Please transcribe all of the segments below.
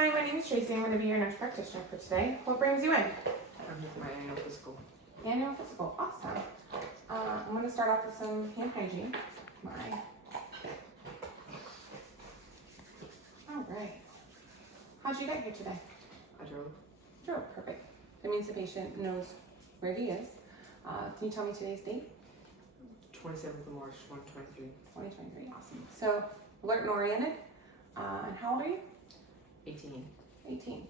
Hi, my name is Tracy. I'm going to be your nurse practitioner for today. What brings you in? I'm here for my annual physical. Annual physical. Awesome. I'm going to start off with some hand hygiene. All right. How'd you get here today? I drove. Drove. Perfect. That means the patient knows where he is. Can you tell me today's date? 27th of March, 2023. 2023. Awesome. So, alert and oriented. And how old are you? 18. 18.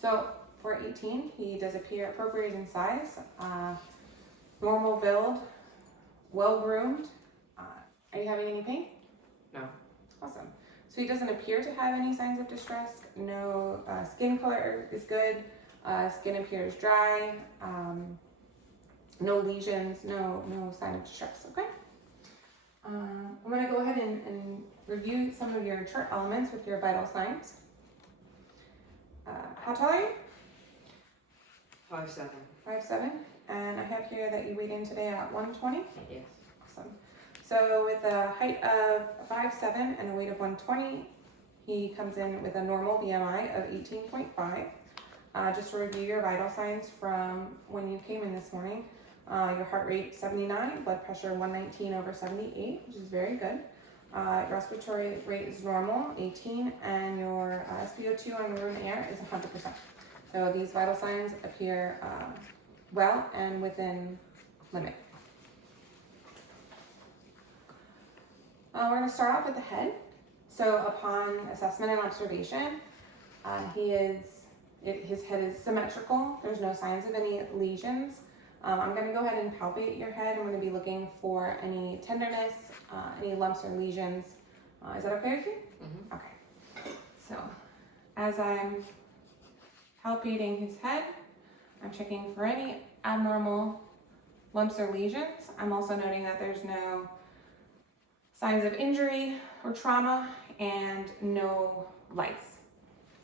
So for 18, he does appear appropriate in size, normal build, well groomed. Are you having any pain? No. Awesome. So he doesn't appear to have any signs of distress. No skin color is good. Skin appears dry. No lesions. No sign of distress. Okay. I'm going to go ahead and review some of your chart elements with your vital signs. How tall are you? 5'7". 5'7", and I have here that you weighed in today at 120. Yes. Awesome. So with a height of 5'7" and a weight of 120, he comes in with a normal BMI of 18.5. Just to review your vital signs from when you came in this morning, your heart rate 79, blood pressure 119/78, which is very good. Respiratory rate is normal, 18, and your SpO2 on room air is 100%. So these vital signs appear well and within limit. We're going to start off with the head. So upon assessment and observation, his head is symmetrical. There's no signs of any lesions. I'm going to go ahead and palpate your head. I'm going to be looking for any tenderness, any lumps or lesions. Is that okay with you? Mm-hmm. Okay. So as I'm palpating his head, I'm checking for any abnormal lumps or lesions. I'm also noting that there's no signs of injury or trauma and no lice.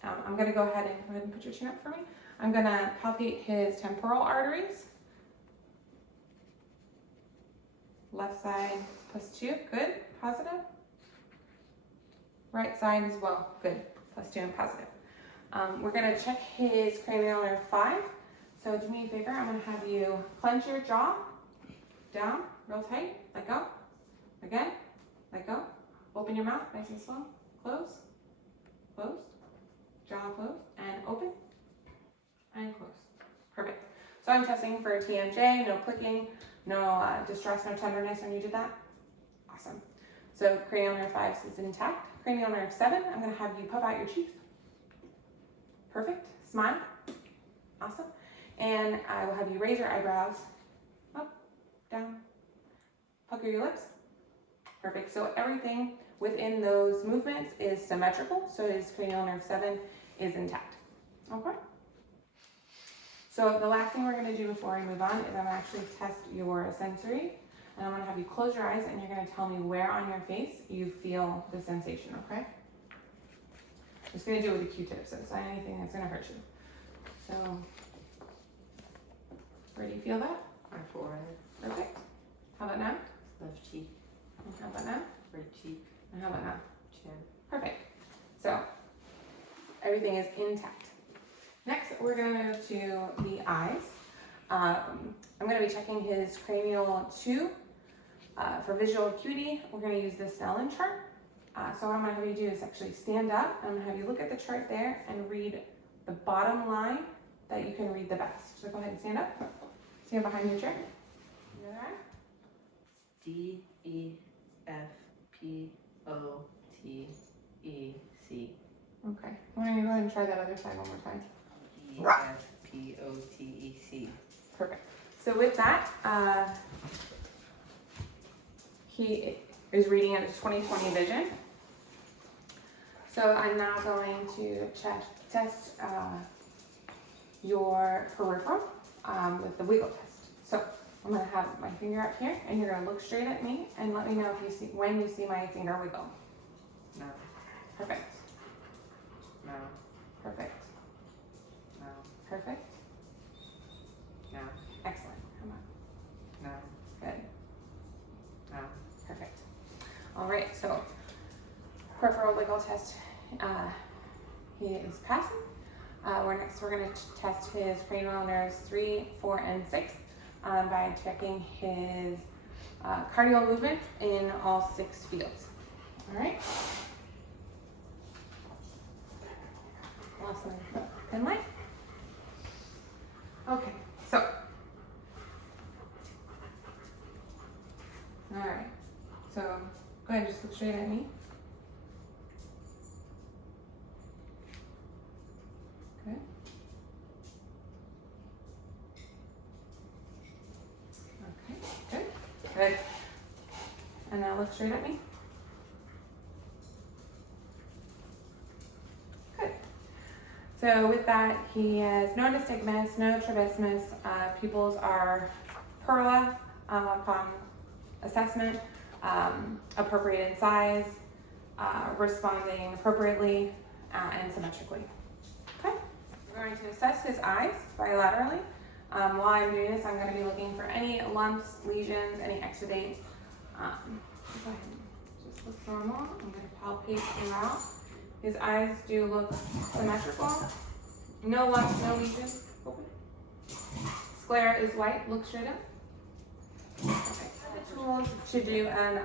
I'm going to go ahead and put your chin up for me. I'm going to palpate his temporal arteries. Left side +2, good, positive. Right side as well, good, +2 and positive. We're gonna check his cranial nerve 5. So do me a favor, I'm gonna have you clench your jaw, down, real tight, let go. Again, let go. Open your mouth, nice and slow. Close, closed, jaw closed, and open, and close. Perfect. So I'm testing for TMJ, no clicking, no distress, no tenderness when you did that? Awesome. So cranial nerve 5 is intact. Cranial nerve 7, I'm going to have you puff out your cheeks. Perfect. Smile. Awesome. And I will have you raise your eyebrows. Up, down. Pucker your lips. Perfect. So everything within those movements is symmetrical. So his cranial nerve 7 is intact. Okay? So the last thing we're going to do before we move on is I'm going to actually test your sensory. And I'm going to have you close your eyes and you're going to tell me where on your face you feel the sensation, okay? I'm just going to do it with a Q-tip, so it's not anything that's going to hurt you. So, where do you feel that? My forehead. Perfect. How about now? Left cheek. And how about now? Right cheek. And how about now? Chin. Perfect. So, everything is intact. Next, we're going to move to the eyes. I'm going to be checking his cranial 2 for visual acuity. We're going to use the Snellen chart. So what I'm going to have you do is actually stand up. I'm going to have you look at the chart there and read the bottom line that you can read the best. So go ahead and stand up. Stand behind your chair. You all right? D, E, F, P, O, T, E, C. Okay. Why don't you go ahead and try that other side one more time? E, F, P, O, T, E, C. Perfect. So with that, he is reading at his 20/20 vision. So I'm now going to test your peripheral with the wiggle test. So I'm going to have my finger up here, and you're going to look straight at me and let me know if you see when you see my finger wiggle. No. Perfect. No. Perfect. No. Perfect. No. Excellent. Come on. No. Good. No. Perfect. All right. So peripheral wiggle test. he is passing. We're going to test his cranial nerves 3, 4, and 6 by checking his cardial movement in all 6 fields. All right. Lost my pen light. Okay, so. All right. So go ahead, just look straight at me. Good. Okay, good. Good. And now look straight at me. Good. So with that, he has no nystagmus, no strabismus. Pupils are perla upon assessment, appropriate in size, responding appropriately and symmetrically. Okay. We're going to assess his eyes bilaterally. While I'm doing this, I'm going to be looking for any lumps, lesions, any exudate. Go ahead and just look normal. I'm going to palpate him out. His eyes do look symmetrical. No lumps, no lesions. Open. Sclera is white. Look straight up. Okay. The tools to do an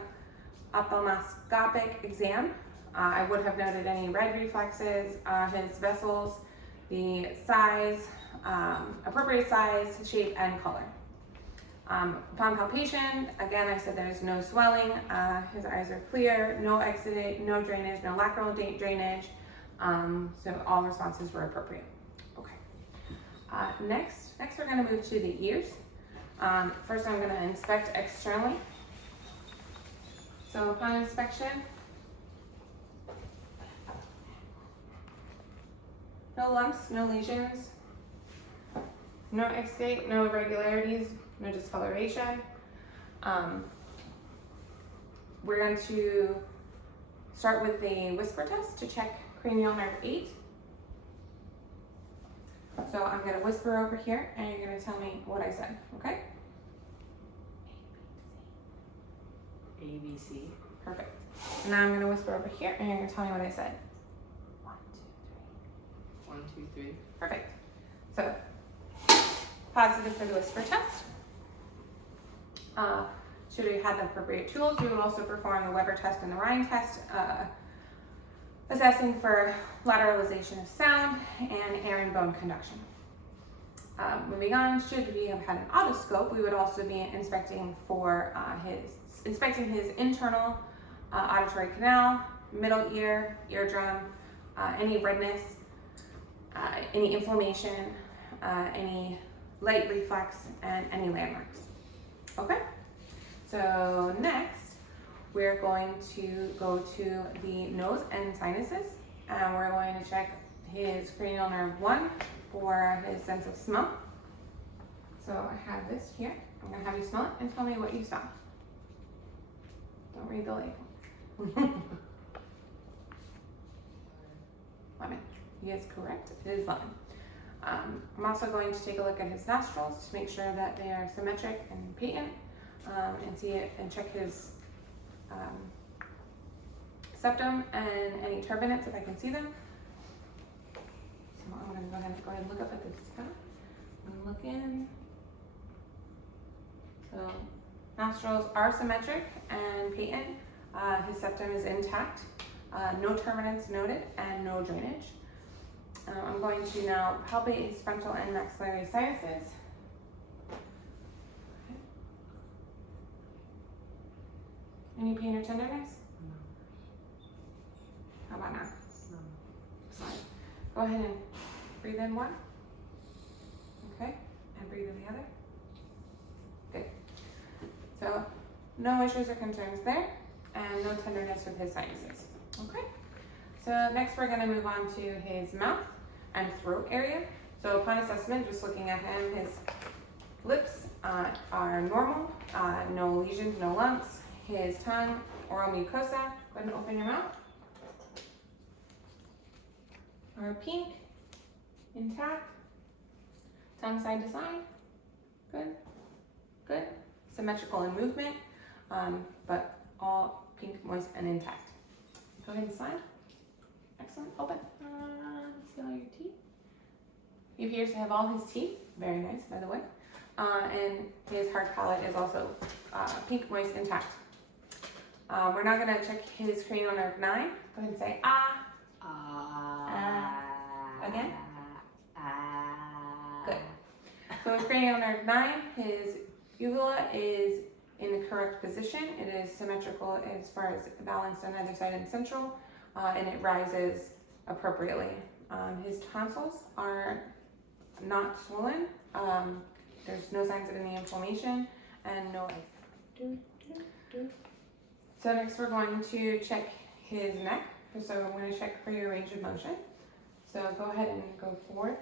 ophthalmoscopic exam. I would have noted any red reflexes, his vessels, the size, appropriate size, shape, and color. Upon palpation, again, I said there's no swelling, his eyes are clear, no exudate, no drainage, no lateral drainage, so all responses were appropriate. Okay. Next we're going to move to the ears. First I'm going to inspect externally. So upon inspection, no lumps, no lesions, no exudate, no irregularities, no discoloration. We're going to start with the whisper test to check cranial nerve 8. So I'm going to whisper over here and you're going to tell me what I said, okay? ABC. Perfect. Now I'm going to whisper over here and you're going to tell me what I said. 1, 2, 3. 1, 2, 3. Perfect. So, positive for the whisper test. Should we have the appropriate tools, we would also perform the Weber test and the Rhine test, assessing for lateralization of sound and air and bone conduction. Moving on, should we have had an otoscope, we would also be inspecting for his internal auditory canal, middle ear, eardrum, any redness, any inflammation, any light reflex, and any landmarks. Okay, so next we're going to go to the nose and sinuses, and we're going to check his cranial nerve 1 for his sense of smell. So I have this here. I'm going to have you smell it and tell me what you smell. Don't read the label. Lemon. He is correct. It is lemon. I'm also going to take a look at his nostrils to make sure that they are symmetric and patent, and see it and check his septum and any turbinates if I can see them. So I'm going to go ahead and look up at the sky and look in. So nostrils are symmetric and patent. His septum is intact. No turbinates noted and no drainage. I'm going to now palpate his frontal and maxillary sinuses. Okay. Any pain or tenderness? No. How about now? No. Excellent. Go ahead and breathe in 1. Okay, and breathe in the other. Good. So no issues or concerns there, and no tenderness with his sinuses. Okay. So next we're going to move on to his mouth and throat area. So upon assessment, just looking at him, his lips are normal, no lesions, no lumps. His tongue, oral mucosa, go ahead and open your mouth, are pink, intact, tongue side to side, good, good, symmetrical in movement, but all pink, moist, and intact. Go ahead and sign. Excellent, open. He appears to have all his teeth, very nice by the way, and his hard palate is also pink, moist, intact. We're now going to check his cranial nerve 9. Go ahead and say ah. Again? Good. So with cranial nerve 9, his uvula is in the correct position. It is symmetrical as far as balanced on either side and central, and it rises appropriately. His tonsils are not swollen. There's no signs of any inflammation and no. So next we're going to check his neck. So I'm going to check for your range of motion. So go ahead and go forward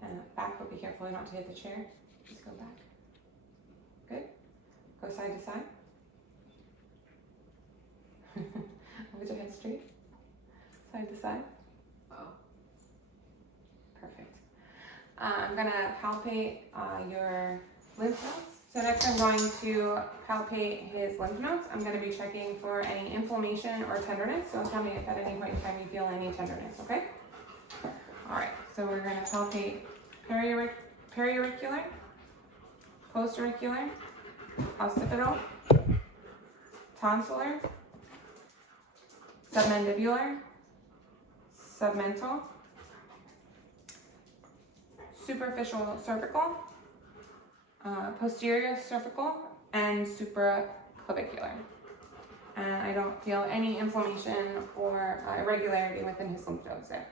and back, but be careful not to hit the chair. Just go back. Good. Go side to side. Put your head straight. Side to side. Oh. Perfect. I'm going to palpate your lymph nodes. So next I'm going to palpate his lymph nodes. I'm going to be checking for any inflammation or tenderness. So tell me if at any point in time you feel any tenderness, okay? All right, so we're going to palpate periauricular, postauricular, occipital, tonsillar, submandibular, submental, superficial cervical, posterior cervical, and supraclavicular. And I don't feel any inflammation or irregularity within his lymph nodes there.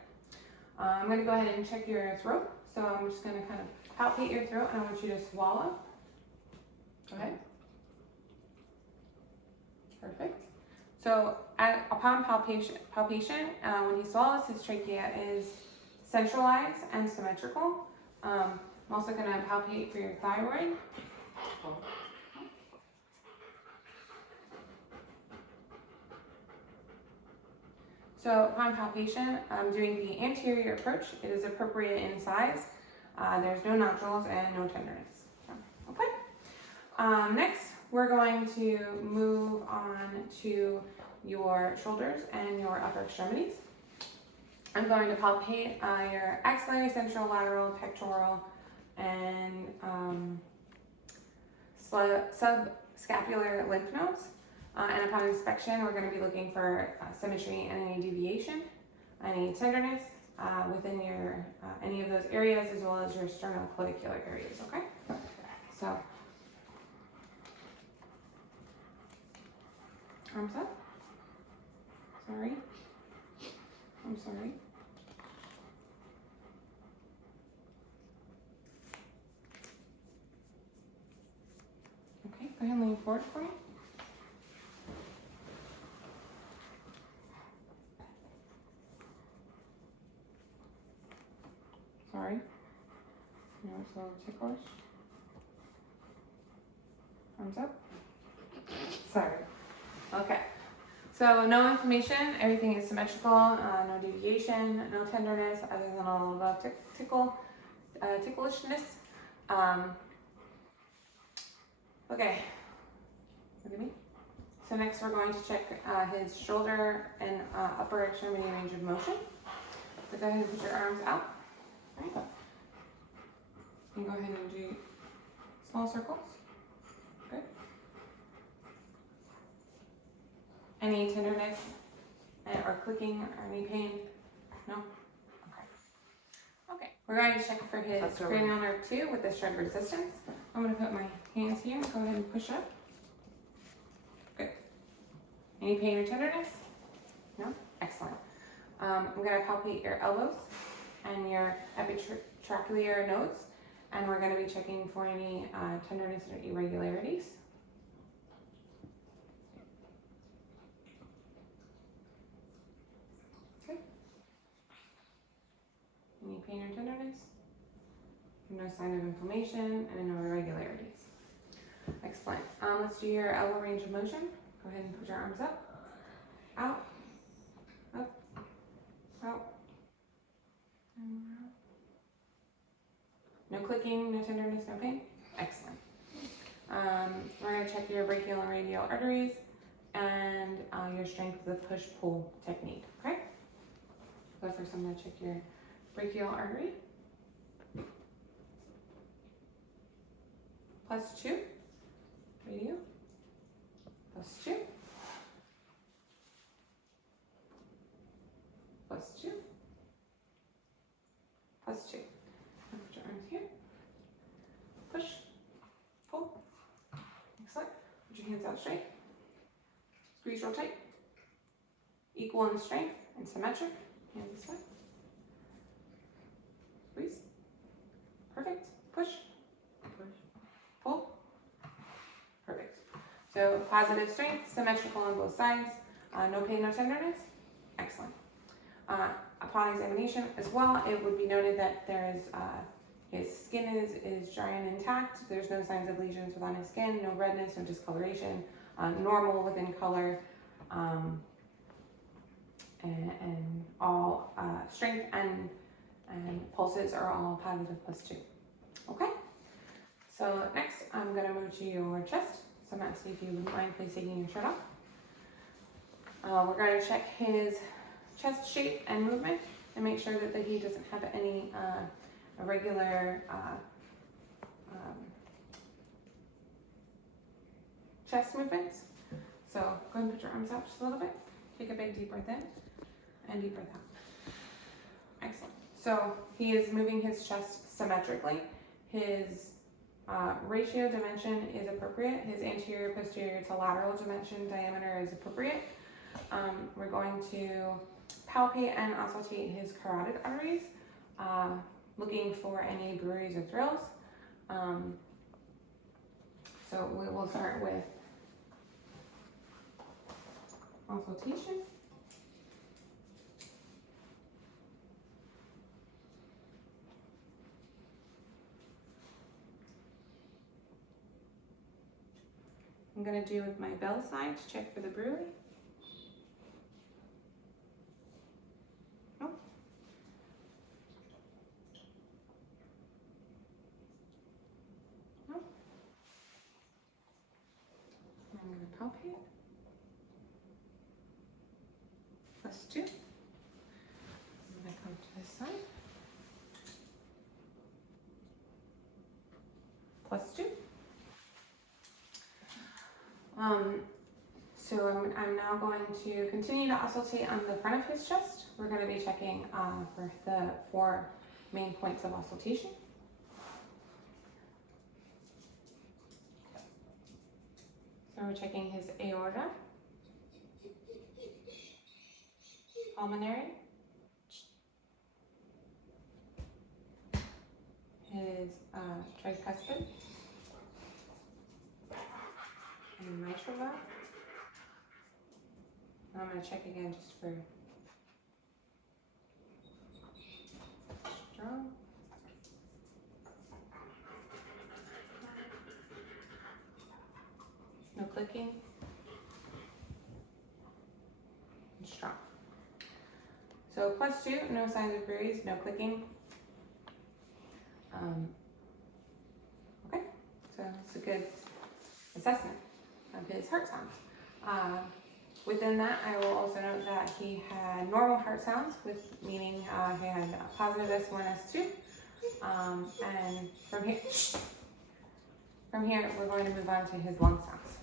I'm going to go ahead and check your throat. So I'm just going to kind of palpate your throat, and I want you to swallow. Go ahead. Perfect. So upon palpation, when he swallows, his trachea is centralized and symmetrical. I'm also going to palpate for your thyroid. So upon palpation, I'm doing the anterior approach. It is appropriate in size. There's no nodules and no tenderness. Okay. Next, we're going to move on to your shoulders and your upper extremities. I'm going to palpate your axillary, central, lateral, pectoral, and subscapular lymph nodes. And upon inspection, we're going to be looking for symmetry and any deviation, any tenderness within your any of those areas, as well as your sternoclavicular areas. Okay. So arms up. Sorry. I'm sorry. Okay, go ahead and lean forward for me. Sorry. No, it's a little ticklish. Arms up. Sorry. Okay. So no inflammation, everything is symmetrical, no deviation, no tenderness, other than a little bit of ticklishness. Okay, look at me. So next we're going to check his shoulder and upper extremity range of motion. So go ahead and put your arms out. Right. And go ahead and do small circles. Good. Any tenderness or clicking or any pain? No? Okay. Okay. We're going to check for his cranial nerve 2 with the shrug resistance. I'm going to put my hands here. Go ahead and push up. Good. Any pain or tenderness? No? Excellent. I'm going to palpate your elbows and your epitracheal nodes, and we're going to be checking for any tenderness or irregularities. Okay. Any pain or tenderness? No sign of inflammation and no irregularities. Excellent. Let's do your elbow range of motion. Go ahead and put your arms up, out, up, out. No clicking, no tenderness, no pain. Excellent. We're going to check your brachial and radial arteries and your strength of the push-pull technique. Okay. So first, I'm going to check your brachial artery. +2. Radio. +2. +2. +2. Lift your arms here. Push. Pull. Excellent. Put your hands out straight. Squeeze real tight. Equal in strength and symmetric. Hands this way. Squeeze. Perfect. Push. Push. Pull. Perfect. So positive strength, symmetrical on both sides. No pain, no tenderness. Excellent. Upon examination as well, it would be noted that there is his skin is dry and intact. There's no signs of lesions on his skin, no redness, no discoloration, normal within color, and all strength and pulses are all positive +2. Okay. So next, I'm going to move to your chest. So I'm going to see if you would mind please taking your shirt off. We're going to check his chest shape and movement and make sure that he doesn't have any irregular chest movements. So go ahead and put your arms out just a little bit. Take a big deep breath in and deep breath out. Excellent. So he is moving his chest symmetrically. His ratio dimension is appropriate. His anterior, posterior to lateral dimension diameter is appropriate. We're going to palpate and auscultate his carotid arteries, looking for any bruise or thrills. So we will start with auscultation. I'm going to do with my bell side to check for the bruit. Nope. Nope. I'm going to palpate. +2. I'm going to come to this side. +2. So I'm now going to continue to auscultate on the front of his chest. We're going to be checking for the 4 main points of auscultation. So we're checking his aorta, pulmonary, his tricuspid, and mitral valve. I'm going to check again just for strong. No clicking. And strong. So +2, no signs of bruise, no clicking. Okay, so it's a good assessment of his heart sounds. Within that, I will also note that he had normal heart sounds, meaning he had positive S1, S2. And from here, we're going to move on to his lung sounds.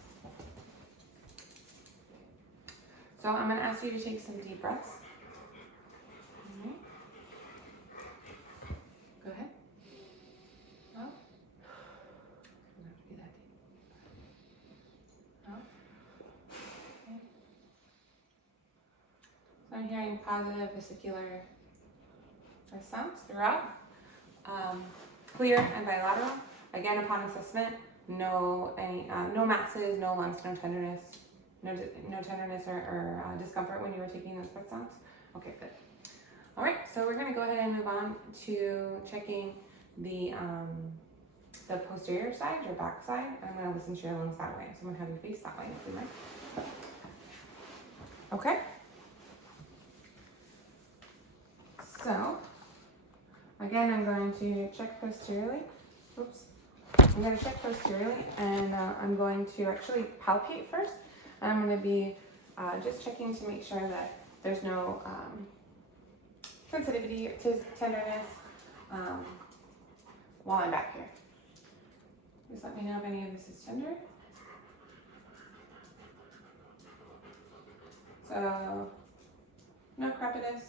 So I'm going to ask you to take some deep breaths. Okay. Go ahead. Up. Doesn't have to be that deep. Up. Okay. So I'm hearing positive vesicular sounds throughout. Clear and bilateral. Again, upon assessment, no masses, no lumps, no tenderness, no tenderness or discomfort when you were taking those breath sounds. Okay, good. All right, so we're going to go ahead and move on to checking the posterior side, your back side. I'm going to listen to your lungs that way. So I'm going to have you face that way, if you like. Okay. So, again, I'm going to check posteriorly. Oops. I'm going to check posteriorly, and I'm going to actually palpate first. And I'm going to be just checking to make sure that there's no sensitivity to tenderness while I'm back here. Just let me know if any of this is tender. So, no crepitus.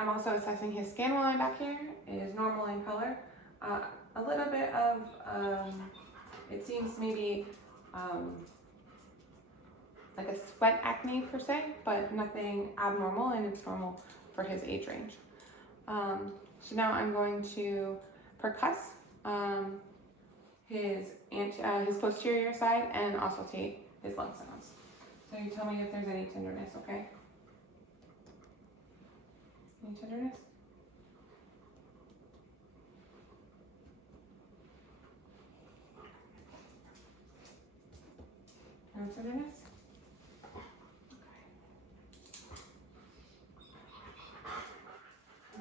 I'm also assessing his skin while I'm back here. It is normal in color. A little bit of, it seems maybe like a sweat acne per se, but nothing abnormal, and it's normal for his age range. So now I'm going to percuss his posterior side and auscultate his lung sounds. So you tell me if there's any tenderness, okay? Any tenderness? No tenderness? Okay.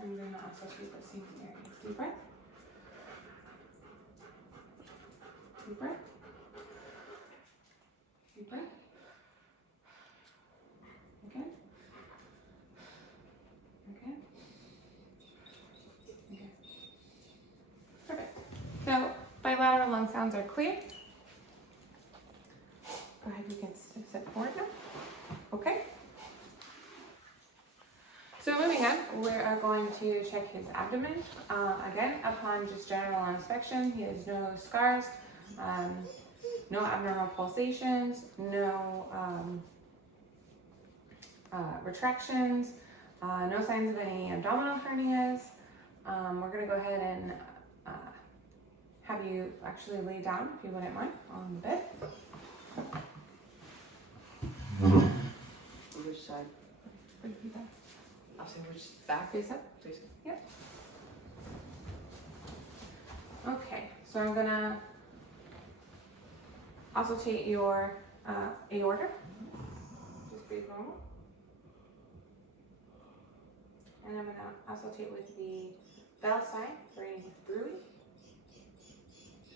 I'm going to auscultate the same areas. Deep breath. Deep breath. Deep breath. Okay. Okay. Okay. Perfect. So bilateral lung sounds are clear. Go ahead, you can sit forward now. Okay. So moving on, we are going to check his abdomen. Again, upon just general inspection, he has no scars, no abnormal pulsations, no retractions, no signs of any abdominal hernias. We're going to go ahead and have you actually lay down, if you wouldn't mind, on the bed. Which side? Back. I'll say which back. Face up. Please. Yep. Okay, so I'm gonna auscultate your aorta. Just breathe normal. And I'm gonna auscultate with the bell sign for any bruit.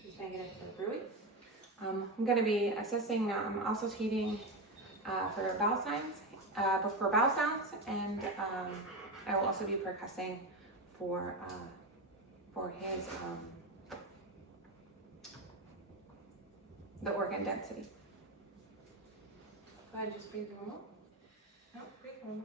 Just negative for bruit. I'm gonna be assessing, auscultating for bowel signs, for bowel sounds, and I will also be percussing for his the organ density. Go ahead, just breathe normal. No, breathe normal.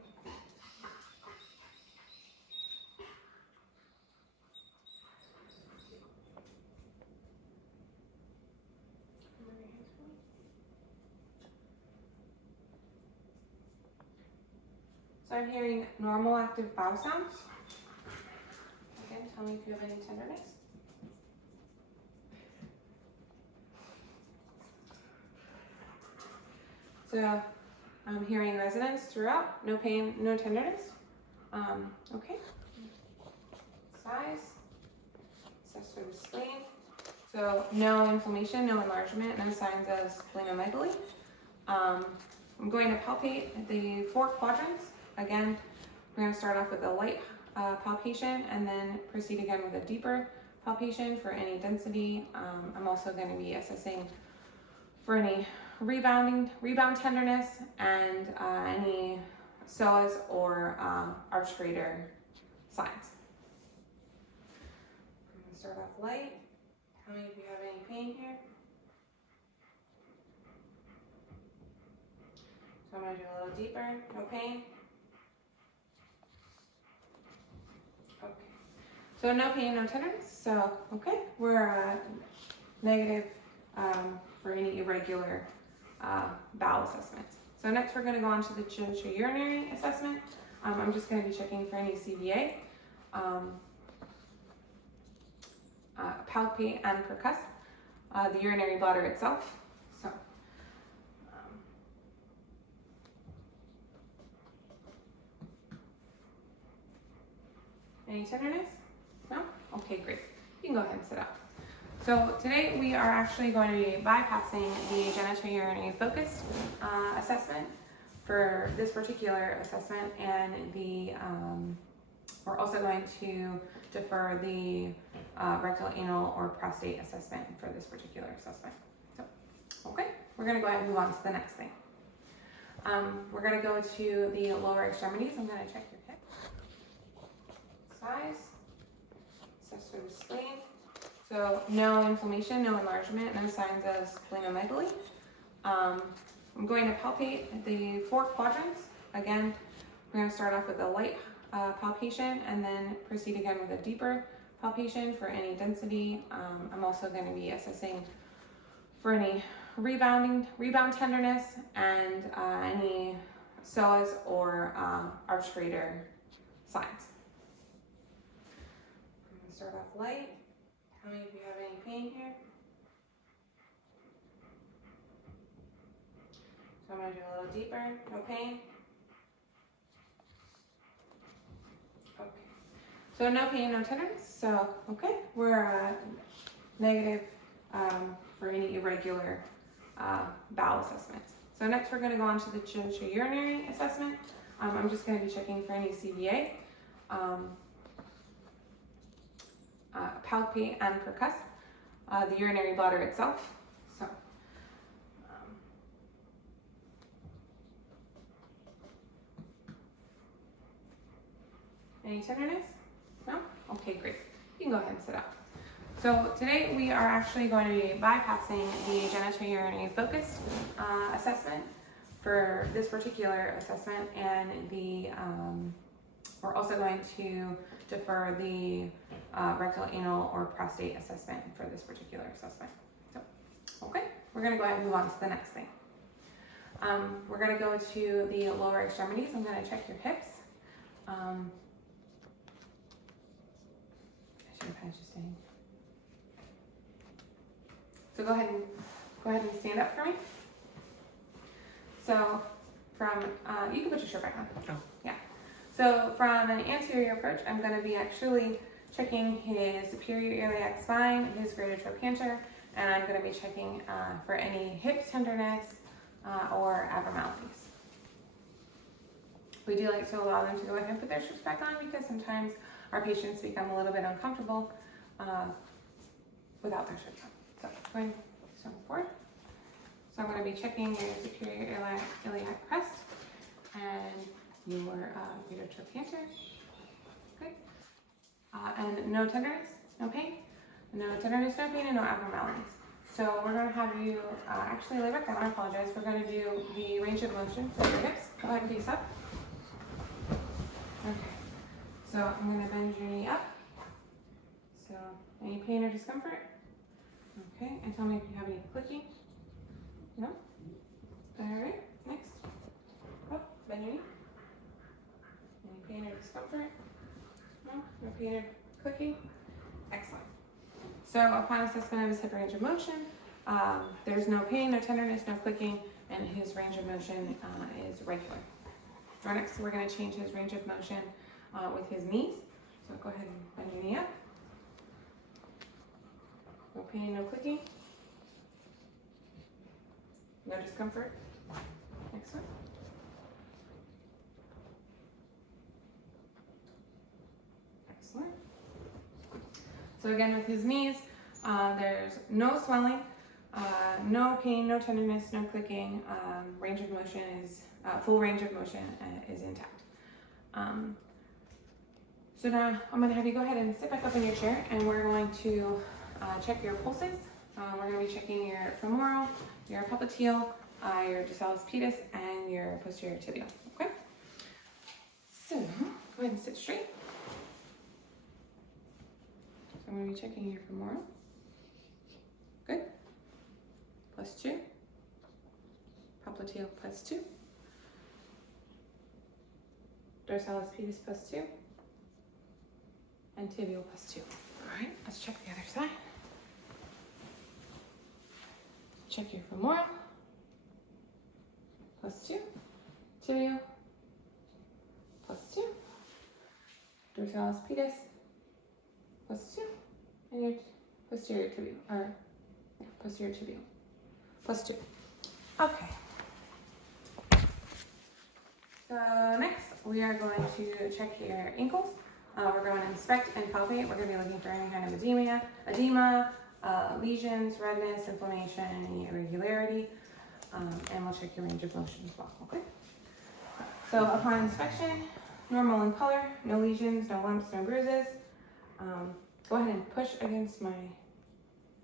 So I'm hearing normal active bowel sounds. Again, tell me if you have any tenderness. So I'm hearing resonance throughout, no pain, no tenderness. Okay. Size, assess for the spleen. So no inflammation, no enlargement, no signs of splenomegaly. I'm going to palpate the 4 quadrants. Again, we're going to start off with a light palpation and then proceed again with a deeper palpation for any density. I'm also going to be assessing for any rebound tenderness and any psoas or archerator signs. I'm going to start off light. Tell me if you have any pain here. So I'm going to do a little deeper, no pain. Okay. So no pain, no tenderness. So, okay, we're negative for any irregular bowel assessments. So next we're going to go on to the genitourinary assessment. I'm just going to be checking for any CVA, palpate and percuss the urinary bladder itself. So, any tenderness? No? Okay, great. You can go ahead and sit up. So today we are actually going to be bypassing the genitourinary focused assessment for this particular assessment, and we're also going to defer the rectal, anal, or prostate assessment for this particular assessment. So, okay, we're going to go ahead and move on to the next thing. We're going to go to the lower extremities. I'm going to check your hip size. So no inflammation, no enlargement, no signs of splenomegaly. I'm going to palpate the 4 quadrants. Again, we're going to start off with a light palpation and then proceed again with a deeper palpation for any density. I'm also going to be assessing for any rebound tenderness and any psoas or arbitrator signs. I'm going to start off light. Tell me if you have any pain here. So I'm going to do a little deeper. No pain. Okay. So no pain, no tenderness. So, okay, we're negative for any irregular bowel assessments. So next we're going to go on to the genitourinary assessment. I'm just going to be checking for any CVA, palpate and percuss the urinary bladder itself. So, any tenderness? No? Okay, great. You can go ahead and sit up. So today we are actually going to be bypassing the genitourinary focused assessment for this particular assessment, and we're also going to defer the rectal, anal, or prostate assessment for this particular assessment. So, okay, we're going to go ahead and move on to the next thing. We're going to go to the lower extremities. I'm going to check your hips. I should have had you staying. So go ahead and stand up for me. So from, you can put your shirt back on. Oh. Yeah. So from an anterior approach, I'm going to be actually checking his superior iliac spine, his greater trochanter, and I'm going to be checking for any hip tenderness or abnormalities. We do like to allow them to go ahead and put their shirts back on because sometimes our patients become a little bit uncomfortable without their shirts on. So going to forward. So I'm going to be checking your superior iliac crest and your greater trochanter. Good. And no tenderness, no pain. No tenderness, no pain, and no abnormalities. So we're going to have you actually lay back down. I apologize. We're going to do the range of motion for your hips. Go ahead and face up. Okay. So I'm going to bend your knee up. So any pain or discomfort? Okay. And tell me if you have any clicking. No? All right. Next. Up. Bend your knee. Any pain or discomfort? No? No pain or clicking? Excellent. So upon assessment of his hip range of motion, there's no pain, no tenderness, no clicking, and his range of motion is regular. So next, we're going to change his range of motion with his knees. So go ahead and bend your knee up. No pain, no clicking. No discomfort. Next one. Excellent. So again, with his knees, there's no swelling, no pain, no tenderness, no clicking. Range of motion is full range of motion is intact. So now I'm going to have you go ahead and sit back up in your chair, and we're going to check your pulses. We're going to be checking your femoral, your popliteal, your dorsalis pedis, and your posterior tibial. Okay. So go ahead and sit straight. I'm going to be checking your femoral. Good. +2. Popliteal +2. Dorsalis pedis +2. And tibial +2. All right, let's check the other side. Check your femoral. +2. Tibial +2. Dorsalis pedis +2. And your posterior tibial, or posterior tibial, +2. Okay. So next, we are going to check your ankles. We're going to inspect and palpate. We're going to be looking for any kind of edema, lesions, redness, inflammation, any irregularity, and we'll check your range of motion as well. Okay. So upon inspection, normal in color, no lesions, no lumps, no bruises. Go ahead and push against my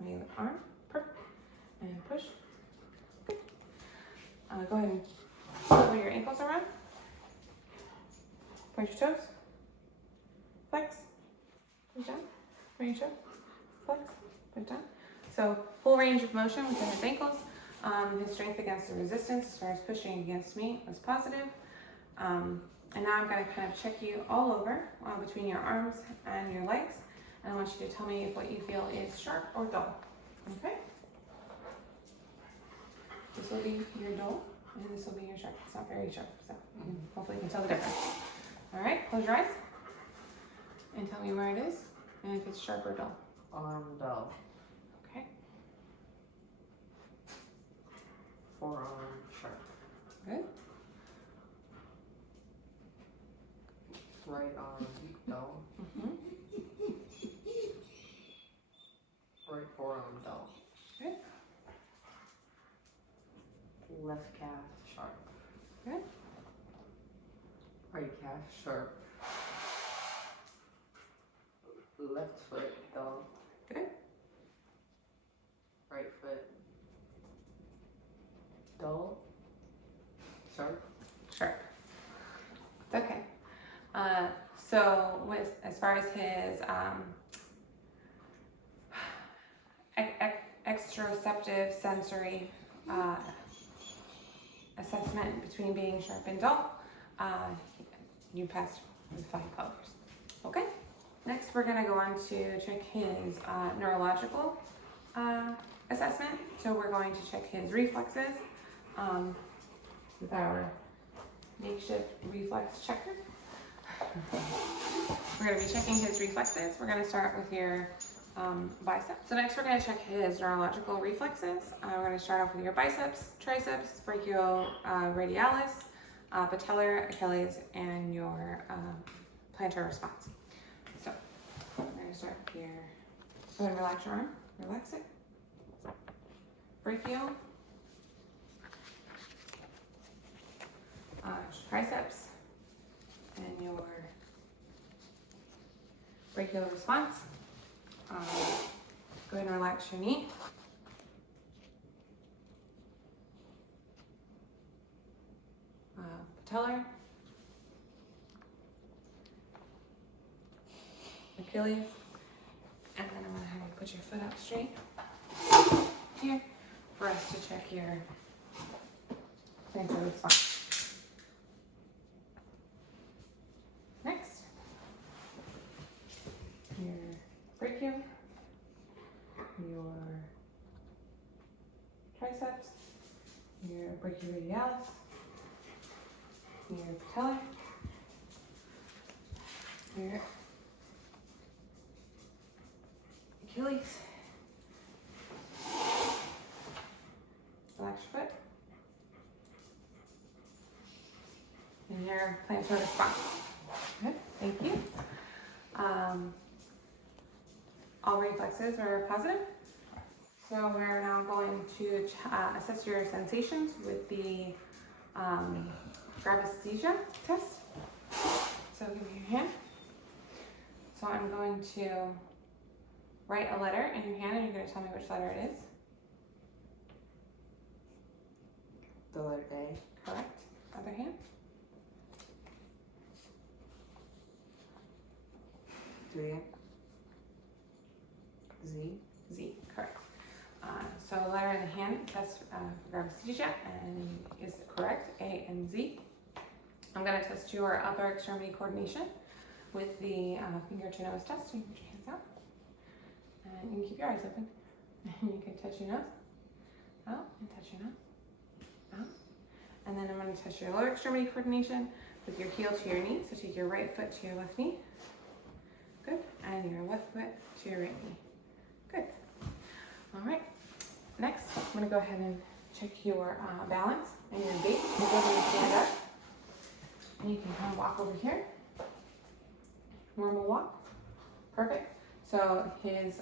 my arm. Perfect. And push. Good. Go ahead and swivel your ankles around. Point your toes. Flex. Point down. Point your toe. Flex. Point down. So full range of motion within his ankles. His strength against the resistance as far as pushing against me was positive. And now I'm going to kind of check you all over between your arms and your legs. And I want you to tell me if what you feel is sharp or dull. Okay? This will be your dull, and this will be your sharp. It's not very sharp, so hopefully you can tell the difference. All right, close your eyes and tell me where it is and if it's sharp or dull. Arm dull. Okay, Forearm sharp. good. Right arm dull. Right forearm dull. Good. Left calf sharp. Good. Right calf sharp. Left foot dull. Good. Right foot dull. Sharp. Sharp. Okay. So as far as his exteroceptive sensory assessment between being sharp and dull, you passed with 5 colors. Okay. Next, we're going to go on to check his neurological assessment. So we're going to check his reflexes with our makeshift reflex checker. We're going to be checking his reflexes. We're going to start with your biceps. So next we're going to check his neurological reflexes. We're going to start off with your biceps, triceps, brachioradialis, patellar, Achilles, and your plantar response. So we're going to start here. Go ahead and relax your arm. Relax it. Brachial, triceps, and your brachial response. Go ahead and relax your knee. Patellar, Achilles, and then I'm going to have you put your foot up straight here for us to check your plantar response. Next, your brachial, your triceps, your brachioradialis, your patellar, your Achilles, relax your foot, and your plantar response. Good, thank you. All reflexes are positive. So we're now going to assess your sensations with the gravesthesia test. So give me your hand. So I'm going to write a letter in your hand and you're going to tell me which letter it is. The letter A. Correct. Other hand. Do it again. Z. Z. Correct. So the letter in the hand test gravesthesia and is correct. A and Z. I'm going to test your upper extremity coordination with the finger to nose test. You can put your hands out. And you can keep your eyes open. You can touch your nose. Out and touch your nose. Out. And then I'm going to test your lower extremity coordination with your heel to your knee. So take your right foot to your left knee. Good. And your left foot to your right knee. Good. All right. Next, I'm going to go ahead and check your balance and your gait. You go ahead and stand up. And you can kind of walk over here. Normal walk. Perfect. So his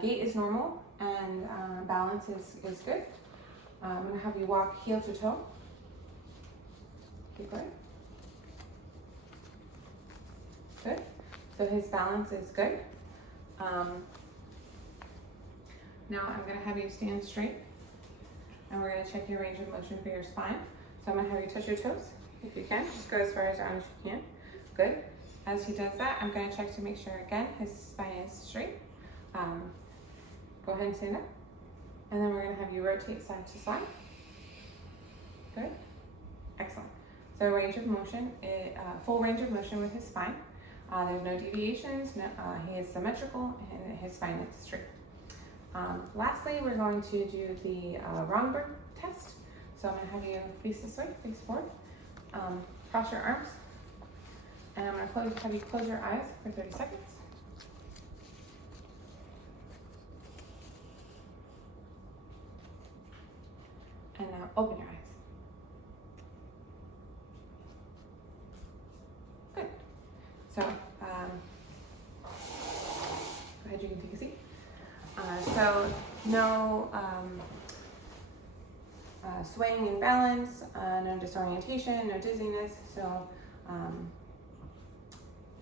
gait is normal and balance is good. I'm going to have you walk heel to toe. Okay, good. Good. So his balance is good. Now I'm gonna have you stand straight, and we're gonna check your range of motion for your spine. So I'm gonna have you touch your toes, if you can. Just go as far as down as you can. Good. As he does that, I'm gonna check to make sure, again, his spine is straight. Go ahead and stand up. And then we're gonna have you rotate side to side. Good. Excellent. So range of motion, full range of motion with his spine. There's no deviations, he is symmetrical, and his spine is straight. Lastly, we're going to do the Romberg test. So I'm gonna have you face this way, face forward. Cross your arms. And I'm gonna have you close your eyes for 30 seconds. And now open your eyes. Good. So, go ahead, you can take a seat. So, no swaying in balance, no disorientation, no dizziness. So,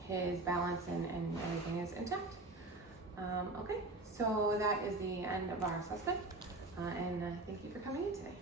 his balance and everything is intact. Okay, so that is the end of our assessment. And thank you for coming in today.